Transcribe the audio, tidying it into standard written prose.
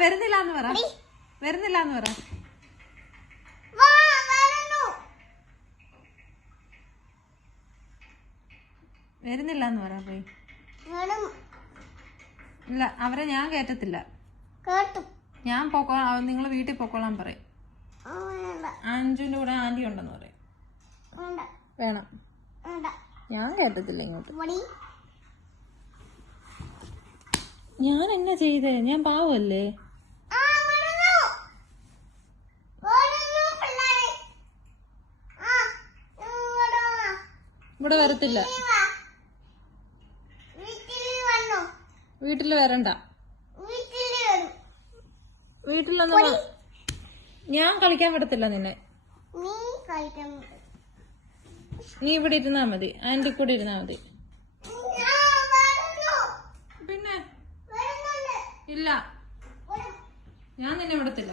വരുന്നില്ല എന്ന് പറ. വരുന്നില്ല എന്ന് പറ. വരുന്നില്ല എന്ന് പറ. പോയി ഇല്ല, അവരെ ഞാൻ കേറ്റത്തില്ല. ഞാൻ പൊക്കോളാം, നിങ്ങൾ വീട്ടിൽ പൊക്കോളാൻ പറയും. അഞ്ജുവിന്റെ കൂടെ ആന്റി ഉണ്ടെന്ന് പറയും. വേണം, ഞാൻ കേറ്റത്തില്ല ഇങ്ങോട്ട്. ഞാൻ എന്നാ ചെയ്തേ? ഞാൻ പാവല്ലേ? ഇവിടെ വരത്തില്ല. വീട്ടില് വരണ്ട. വീട്ടിലൊന്നും ഞാൻ കളിക്കാൻ വിടത്തില്ല നിന്നെ. നീ ഇവിടെ ഇരുന്നാ മതി, ആന്റി കൂടെ ഇരുന്നാ മതി. പിന്നെ ഇല്ല, ഞാൻ നിന്നെ വിടത്തില്ല.